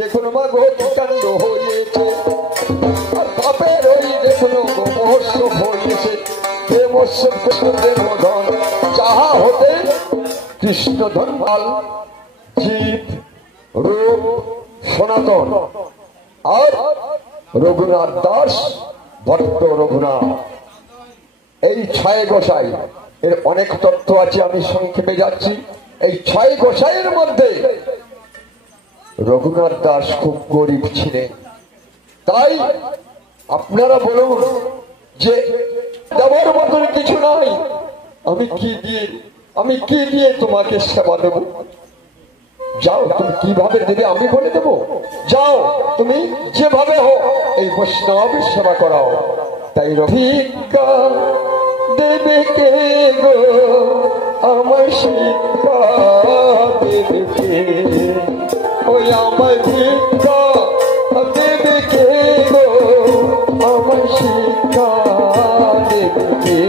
দেখুন মা গো কি কাণ্ড হয়েছে, আর বাপের ওই দেখুন গো মহস্য হয়েছে, প্রেমস্য কৃষ্ণদেব ধন যাহা হতে কৃষ্ণ ধর্মাল জীব রূপ সনাতন আর রঘুনাথ দাস ভট্ট রঘুনাথ, এই ছয় গোসাই এর অনেক তথ্য আছে, আমি সংক্ষেপে যাচ্ছি। এই ছয় গোসাইয়ের মধ্যে রঘুনাথ দাস খুব গরিব ছিলেন, তাই আপনারা বলুন যে দেওয়ার মতন কিছু নাই, আমি কি দিয়ে তোমাকে সেবা দেব? যাও, তুমি কিভাবে দেবে আমি বলে দেব, যাও তুমি যেভাবে হোক এই বৈষ্ণব সেবা করাও। তাই ভিক্ষা দেবে কে গো আমার শিক্ষা দেবে কে, ওই আমার ভিক্ষা দেবে কে গো আমার শিক্ষা দেবে কে।